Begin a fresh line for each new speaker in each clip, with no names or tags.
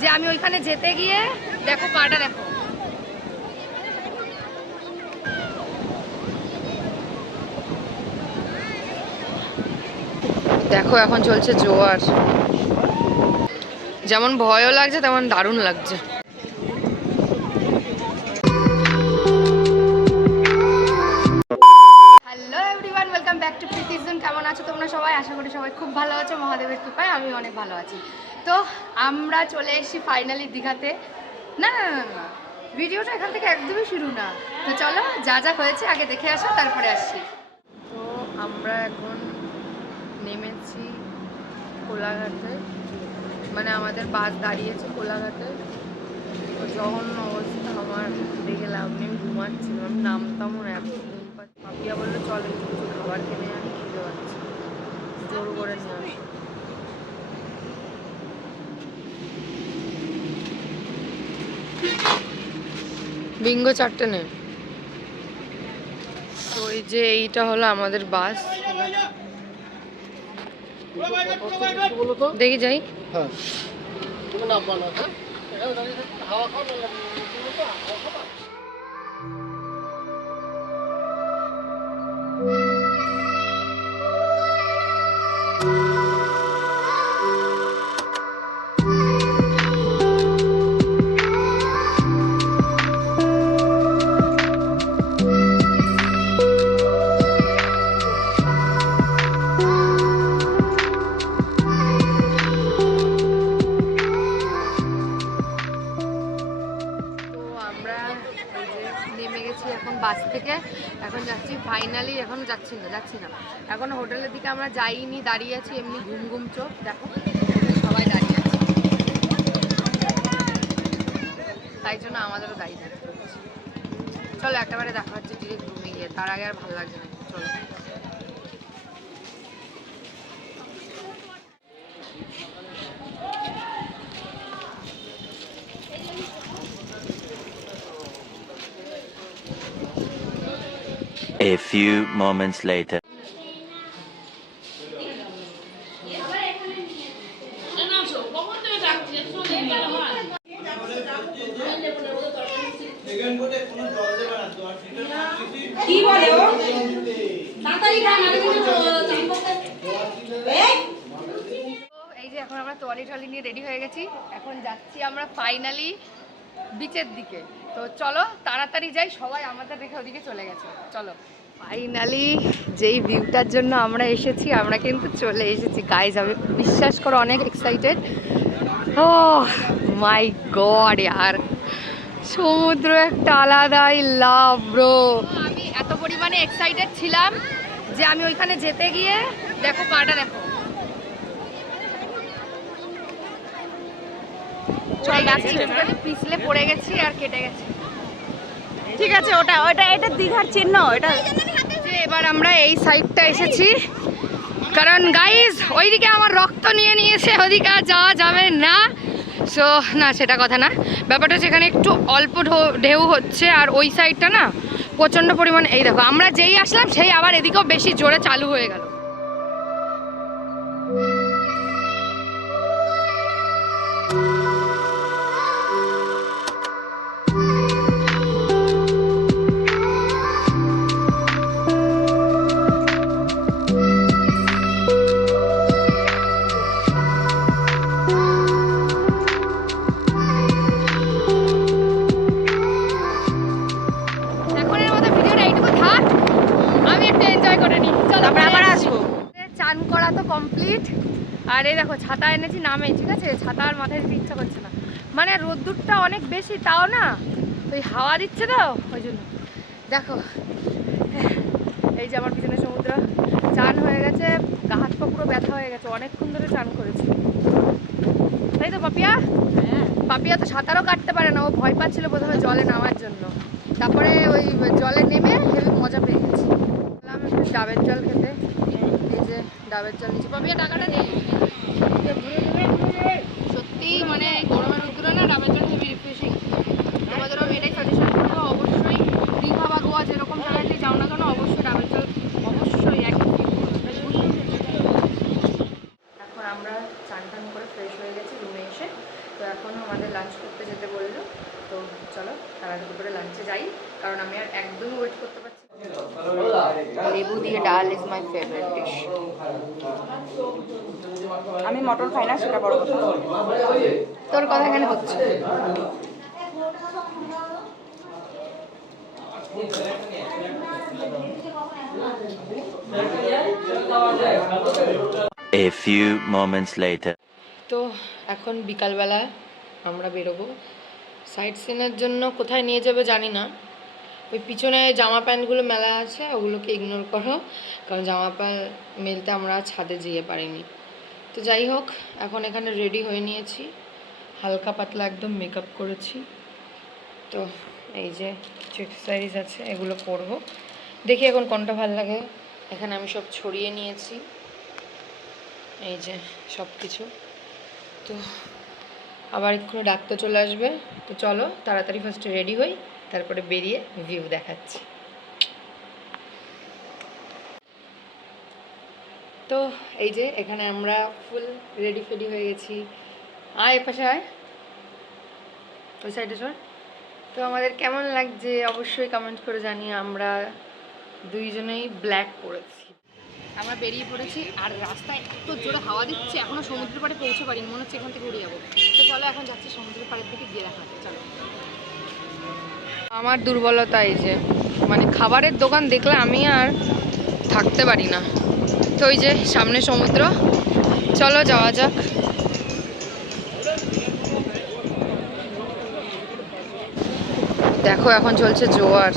যে আমি ওইখানে যেতে গিয়ে দেখো পাটা দেখো। দেখো এখন চলছে জোয়ার। যেমন ভয়ও লাগছে, তেমন দারুণ লাগছে। সবাই, আশা করি সবাই খুব ভালো আছো। মহাদেবের কৃপায় আমি অনেক ভালো আছি। তো আমরা চলে এসেছি ফাইনালি দীঘাতে। না না ভিডিওটা এখান থেকে একদমই শুরু না। তো চলো, যা যা হয়েছে আগে দেখে আসো, তারপরে আসছি। তো আমরা এখন নেমেছি কোলাঘাটে। মানে আমাদের বাস দাঁড়িয়েছে কোলাঘাটে। তো জঘন্য অবস্থা, আমার দেখে লাভ নেই ঘুমাচ্ছিলাম, নামতামও না এত। ঘুম পাচ্ছে। বলল, চল কিছু খাবার কিনে আমি খেতে পাচ্ছি। জোর করে নিয়ে আসি। বিঙ্গো চারটে নে। তো এই যে এইটা হলো আমাদের বাস। দেখি যাই।
হ্যাঁ।
তো নেমে গেছি এখন বাস থেকে। এখন যাচ্ছি ফাইনালি এখনও যাচ্ছি না যাচ্ছি না। এখন হোটেলের দিকে আমরা যাইনি, দাঁড়িয়ে আছি, এমনি ঘুম ঘুম চোখ, দেখো। সবাই দাঁড়িয়ে আছে। তাই জন্য আমাদেরও দাঁড়িয়ে থাকতে চলো, একেবারে দেখা হচ্ছে ডিরেক্ট রুমে গিয়ে। তার আগে আর ভালো লাগছে না, চলো।
A few moments later.
কি বলে ও? তাড়াতাড়ি এই!
যে এখন আমরা তোয়ালি টলি নিয়ে রেডি হয়ে গেছি। এখন যাচ্ছি আমরা ফাইনালি বিচের দিকে। তো চলো, তাড়াতাড়ি যাই, সবাই আমাদের রেখে ওদিকে চলে গেছে। চলো। ফাইনালি যেই ভিউটার জন্য আমরা এসেছি, আমরা কিন্তু চলে এসেছি। গাইজ আমি বিশ্বাস করো, অনেক এক্সাইটেড ও মাই গড আর সমুদ্র একটা আলাদাই লাভ ব্রো আমি এত পরিমাণে এক্সাইটেড ছিলাম যে আমি ওইখানে যেতে গিয়ে দেখো পাটা দেখো। পিছলে পড়ে গেছি আর কেটে গেছে।
ঠিক আছে ওটা ওটা এটা দীঘার চিহ্ন এটা
এবার আমরা এই সাইডটা এসেছি। কারণ গাইজ ওইদিকে আমার রক্ত নিয়ে নিয়েছে ওদিকে আর যাওয়া যাবে না। সো না সেটা কথা না। ব্যাপারটা হচ্ছে এখানে একটু অল্প ঢেউ হচ্ছে আর ওই সাইডটা না প্রচণ্ড পরিমাণে এই দেখো আমরা যেই আসলাম সেই আবার এদিকেও বেশি জোরে চালু হয়ে গেল। এনেছি নামে ঠিক আছে? ছাতা আর মাথায় দিতে ইচ্ছা করছে না। মানে রোদ্দুরটা অনেক বেশি তাও না? ওই হাওয়া দিচ্ছে তো ওই জন্য। দেখো এই যে আমার পিছনে সমুদ্র। চান হয়ে গেছে গা হাত পা পুরো ব্যথা হয়ে গেছে অনেকক্ষণ ধরে চান করেছি। তাই তো পাপিয়া? পাপিয়া তো সাঁতারও কাটতে পারে না ও ভয় পাচ্ছিল প্রথমে জলে নামার জন্য। তারপরে ওই জলে নেমে হেবি মজা পেয়ে গেছি। একটু ডাবের জল খেতে। এই যে ডাবের জল নিচ্ছি পাপিয়া টাকাটা নেই সত্যি মানে গরমের রোদ্দুরে না ডাবের জল হেবি রিফ্রেশিং তোমাদেরও আমি এটাই সাজেশন করব অবশ্যই দীঘা বা গোয়া যেরকম জায়গাতে যাও না কেন অবশ্যই ডাবের জল অবশ্যই একদম এখন আমরা চান টান করে ফ্রেশ হয়ে গেছি রুমে এসে তো এখন আমাদের লাঞ্চ করতে যেতে বলল তো তাড়াতাড়ি করে লাঞ্চে যাই কারণ আমি আর একদমই ওয়েট করতে পারছি লেবু দিয়ে dal is my favourite dish
আমি মটন খাই না সেটা বড় কথা।
তোর কথা এখানে হচ্ছে।
A few moments later.
তো এখন বিকালবেলা আমরা বেরোবো। সাইট সিনের জন্য কোথায় নিয়ে যাবে জানি না। ওই পিছনে জামা প্যান্টগুলো মেলা আছে, ওগুলোকে ইগনোর করো। কারণ জামা প্যান্ট মেলতে আমরা ছাদে যেয়ে পারিনি। তো যাই হোক, এখন এখানে রেডি হয়ে নিয়েছি। হালকা পাতলা একদম মেকআপ করেছি। তো এই যে কিছু এক্সারসাইজ আছে, এগুলো করব। দেখি এখন কোনটা ভালো লাগে। এখানে আমি সব ছড়িয়ে নিয়েছি। এই যে সব কিছু তো আবার এক্ষুনি ডাক্তার চলে আসবে। তো চলো, তাড়াতাড়ি ফার্স্টে রেডি হই, তারপরে বেরিয়ে ভিউ দেখাচ্ছি। তো এই যে, এখানে আমরা ফুল রেডি ফেডি হয়ে গেছি। আয়, এপাশে আয়। ওই সাইডে সর তো আমাদের কেমন লাগছে অবশ্যই কমেন্ট করে জানিয়ে আমরা দুইজনেই ব্ল্যাক পরেছি আমরা বেরিয়ে পড়েছি আর রাস্তায় এত জোরে হাওয়া দিচ্ছে, এখনও সমুদ্রের পাড়ে পৌঁছে পারিনি, মনে হচ্ছে এখান থেকে উড়ে যাব। তো চলো এখন যাচ্ছি সমুদ্রের পাড়ের দিকে গিয়ে দেখা চলো। আমার দুর্বলতা এই যে মানে খাবারের দোকান দেখলে আমি আর থাকতে পারি না। তো ওই যে সামনে সমুদ্র, চলো যাওয়া যাক। দেখো এখন চলছে জোয়ার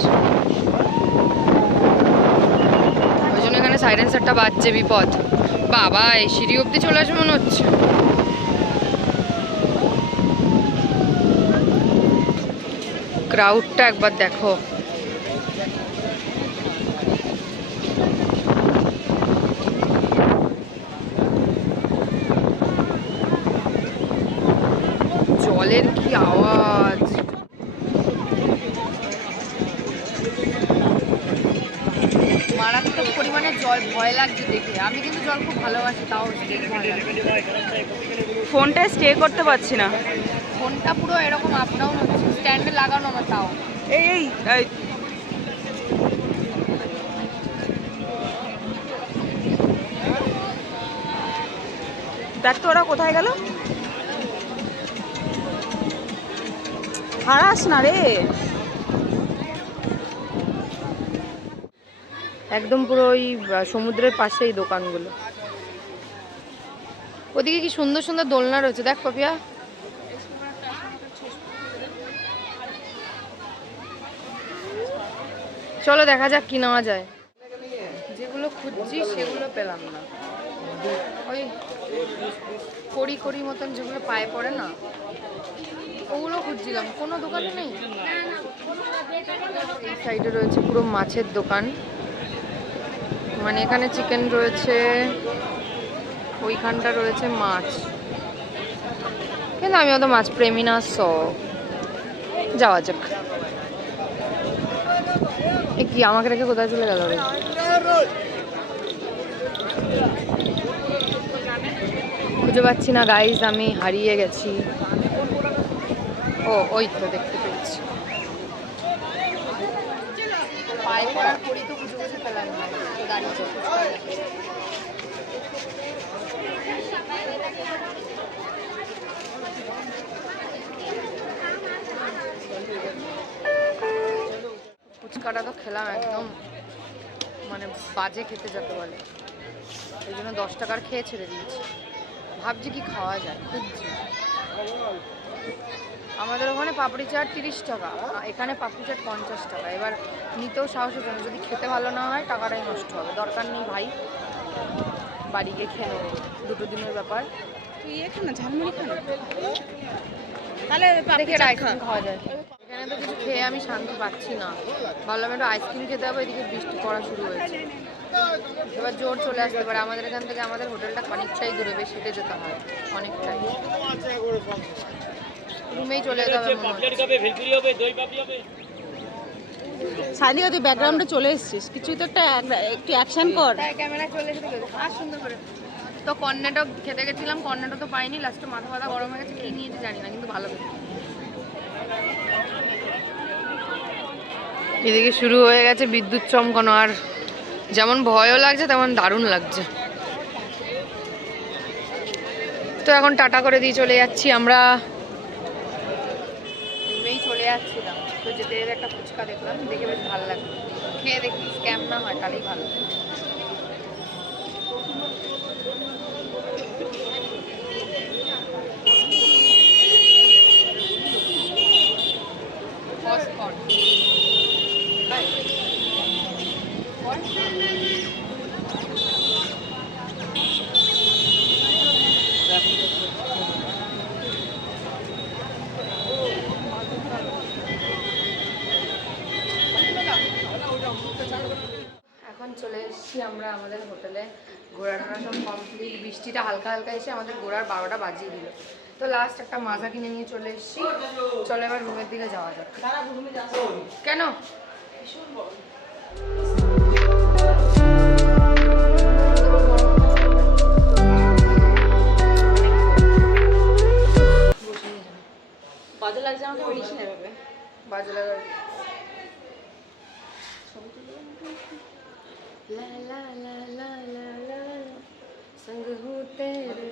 ওই জন্য এখানে সাইলেন্সারটা বাজছে বিপদ। বাবা, এই সিঁড়ি অবধি চলে আসবে মনে হচ্ছে। ক্রাউডটা একবার দেখো। জলের কি আওয়াজ মারাত্মক পরিমাণে জল ভয় লাগছে দেখে। আমি কিন্তু জল খুব ভালোবাসি তাও
ফোনটা স্টে করতে পারছি না।
ফোনটা পুরো এরকম আপ ডাউন হচ্ছে স্ট্যান্ডে লাগানো আমার তাও।
এই এই এই। দেখ তো ওরা কোথায় গেল। হারাস না রে।
একদম পুরো ওই সমুদ্রের পাশেই দোকানগুলো। ওদিকে কি সুন্দর সুন্দর দোলনা রয়েছে, দেখ পাপিয়া চলো দেখা যাক কি নেওয়া যায়। যেগুলো খুঁজছি সেগুলো পেলাম না। ওই কড়ি কড়ি মতন যেগুলো পায়ে পড়ে না, ওগুলো খুঁজছিলাম। কোনো দোকানে নেই? এই সাইডে রয়েছে পুরো মাছের দোকান। মানে এখানে চিকেন রয়েছে, ওইখানটা রয়েছে মাছ। কিন্তু আমি অত মাছ প্রেমী না স যাওয়া যাক। কি, আমাকে রেখে কোথায় চলে গেল খুঁজে পাচ্ছি না গাইজ আমি হারিয়ে গেছি। ও, ওই তো দেখতে পেয়েছি। পায়ে পড়ার তো না। খেতে। ফুচকাটা তো খেলাম একদম। মানে বাজে খেতে যাতে বলে। এই জন্য দশ টাকার খেয়ে ছেড়ে দিয়েছি। ভাবছি কি খাওয়া যায়, খুঁজছি। আমাদের ওখানে পাপড়ি চাট তিরিশ টাকা এখানে পাপড়ি চাট পঞ্চাশ টাকা। এবার নিতেও সাহস হচ্ছে না যদি খেতে ভালো না হয় টাকাটাই নষ্ট হবে। দরকার নেই ভাই বাড়ি গিয়ে খেয়ে নেব। দুটো দিনের ব্যাপার।
তুই এখানে ঝালমুড়ি খানা? তাহলে
আইসক্রিম খাওয়া যায়। এখানে তো কিছু খেয়ে আমি শান্তি পাচ্ছি না। ভাবলাম একটু আইসক্রিম খেতে হবে এদিকে বৃষ্টি পড়া শুরু হয়েছে। এবার জোর চলে আসতে পারে। আমাদের এখান থেকে আমাদের হোটেলটা অনেকটাই দূরে বেশ হেঁটে যেতে হয় অনেকটাই। রুমেই চলে যেতে হবে
সাদিকা তুই ব্যাকগ্রাউন্ডে চলে এসেছিস। কিছু তো একটা একটু অ্যাকশন কর।
ক্যামেরা চলে এসে আর সুন্দর করে। তো কর্নেটো খেতে গেছিলাম কর্নেটো তো পাইনি। লাস্টে মাথা ফাথা গরম হয়ে গেছে খেয়ে নিয়েছি জানি না কিন্তু ভালো। এদিকে শুরু হয়ে গেছে বিদ্যুৎ চমকানো আর যেমন ভয়ও লাগছে তেমন দারুণ লাগছে। তো এখন টাটা করে দিয়ে চলে যাচ্ছি। আমরা যাচ্ছিলাম তো যেতে যেতে একটা ফুচকা দেখলাম, দেখে বেশ ভালো লাগল। খেয়ে দেখি স্ক্যাম না হয়, তাহলেই ভালো। এখন চলে এসেছি আমরা আমাদের হোটেলে। ঘোরা টোরা সব কমপ্লিট বৃষ্টিটা হালকা হালকা এসে আমাদের ঘোরার বারোটা বাজিয়ে দিল। তো লাস্ট একটা মাজা কিনে নিয়ে চলে এসেছি। চলো এবার রুমের দিকে যাওয়া যাক। কেন?
বাজে লাগছে আমাকে
বাজে লাগার ला ला ला ला ला संग हूँ तेरे